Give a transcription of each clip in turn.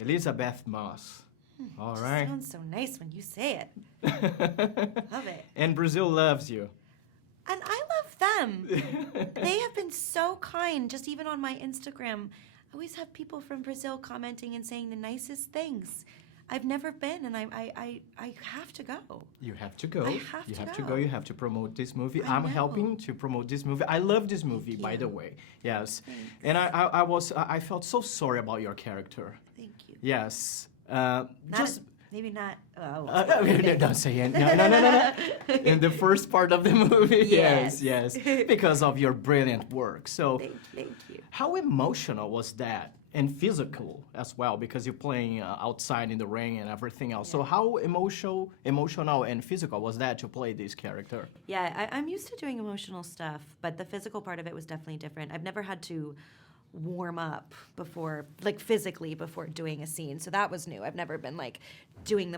Elisabeth Moss. All right. Sounds so nice when you say it. Love it. And Brazil loves you. And I love them. They have been so kind. Just even on my Instagram, I always have people from Brazil commenting and saying the nicest things. I've never been, and I have to go. You have to go. I have you to have to go. go. You have to promote this movie. I I'm know. helping to promote this movie. I love this movie, by you. the way. Yes. Thanks. And I felt so sorry about your character. Thank you. Yes. Maybe not. Don't say it. No. In the first part of the movie, yes. Because of your brilliant work. So, Thank you. how emotional was that? And physical as well, because you're playing outside in the rain and everything else. So how emotional and physical was that to play this character? Yeah, I'm used to doing emotional stuff, but the physical part of it was definitely different. I've never had to warm up before, like physically before doing a scene, so that was new. I've never been like doing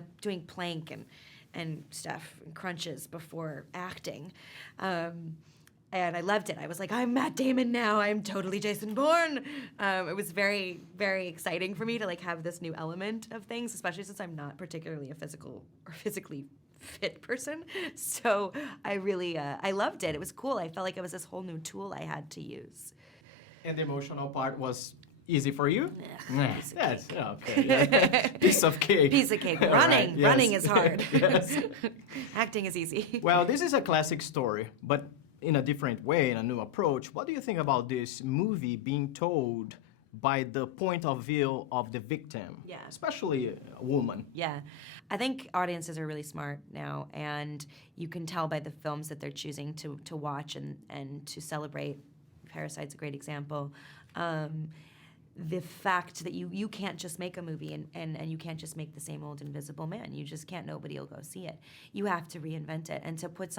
plank and stuff and crunches before acting. And I loved it. I was like, I'm Matt Damon now. I'm totally Jason Bourne. It was very, very exciting for me to like have this new element of things, especially since I'm not particularly a physical or physically fit person. So I really, I loved it. It was cool. I felt like it was this whole new tool I had to use. And the emotional part was easy for you? Yeah, That's okay. Yeah. Piece of cake. Piece of cake. All right, yes. Running is hard. Yes. Acting is easy. Well, this is a classic story, but in a different way, in a new approach. What do you think about this movie being told by the point of view of the victim? Yeah. Especially a woman. Yeah. I think audiences are really smart now, and you can tell by the films that they're choosing to watch and to celebrate. Parasite's a great example. The fact that you can't just make a movie and you can't just make the same old Invisible Man. You just can't. Nobody will go see it. You have to reinvent it. And to put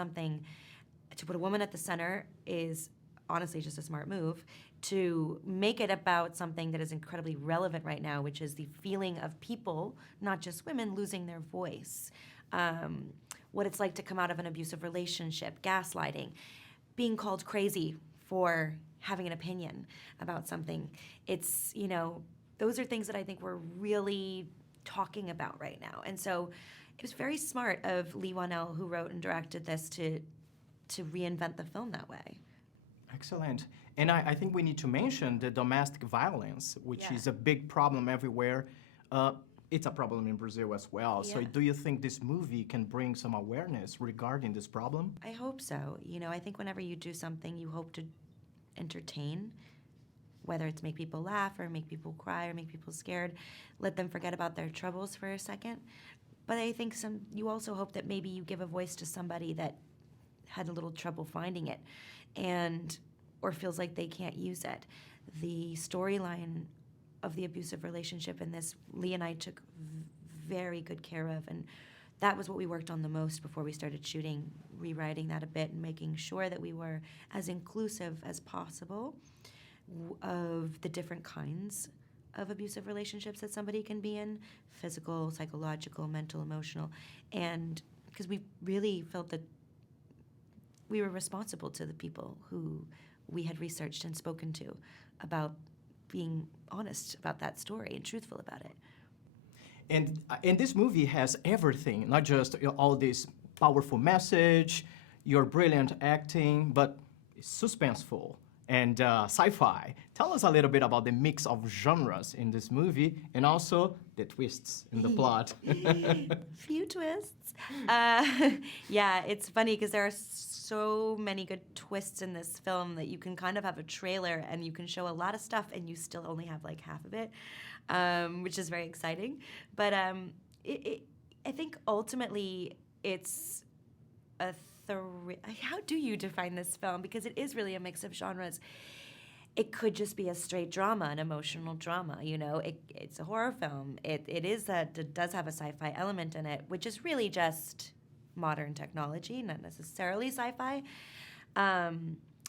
a woman at the center is honestly just a smart move. To make it about something that is incredibly relevant right now, which is the feeling of people, not just women, losing their voice. What it's like to come out of an abusive relationship, gaslighting, being called crazy for having an opinion about something. It's, those are things that I think we're really talking about right now. And so it was very smart of Lee Wanell, who wrote and directed this, to reinvent the film that way. Excellent. And I think we need to mention the domestic violence, which Yeah. is a big problem everywhere. It's a problem in Brazil as well. So Yeah. do you think this movie can bring some awareness regarding this problem? I hope so. I think whenever you do something, you hope to entertain, whether it's make people laugh or make people cry or make people scared, let them forget about their troubles for a second. But I think you also hope that maybe you give a voice to somebody that had a little trouble finding it or feels like they can't use it. The storyline of the abusive relationship in this, Lee and I took very good care of, and that was what we worked on the most before we started shooting, rewriting that a bit and making sure that we were as inclusive as possible of the different kinds of abusive relationships that somebody can be in, physical, psychological, mental, emotional, and because we really felt that we were responsible to the people who we had researched and spoken to about being honest about that story and truthful about it. And this movie has everything, not just all this powerful message, your brilliant acting, but it's suspenseful and sci-fi. Tell us a little bit about the mix of genres in this movie and also the twists in the plot. Few twists. Yeah, it's funny because there are so many good twists in this film that you can kind of have a trailer and you can show a lot of stuff and you still only have like half of it, which is very exciting. But I think ultimately it's a how do you define this film? Because it is really a mix of genres. It could just be a straight drama, an emotional drama, It's a horror film. It does have a sci-fi element in it, which is really just modern technology, not necessarily sci-fi,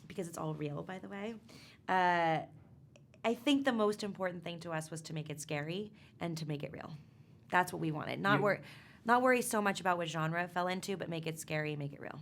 because it's all real, by the way. I think the most important thing to us was to make it scary and to make it real. That's what we wanted. Not worry so much about what genre it fell into, but make it scary, make it real.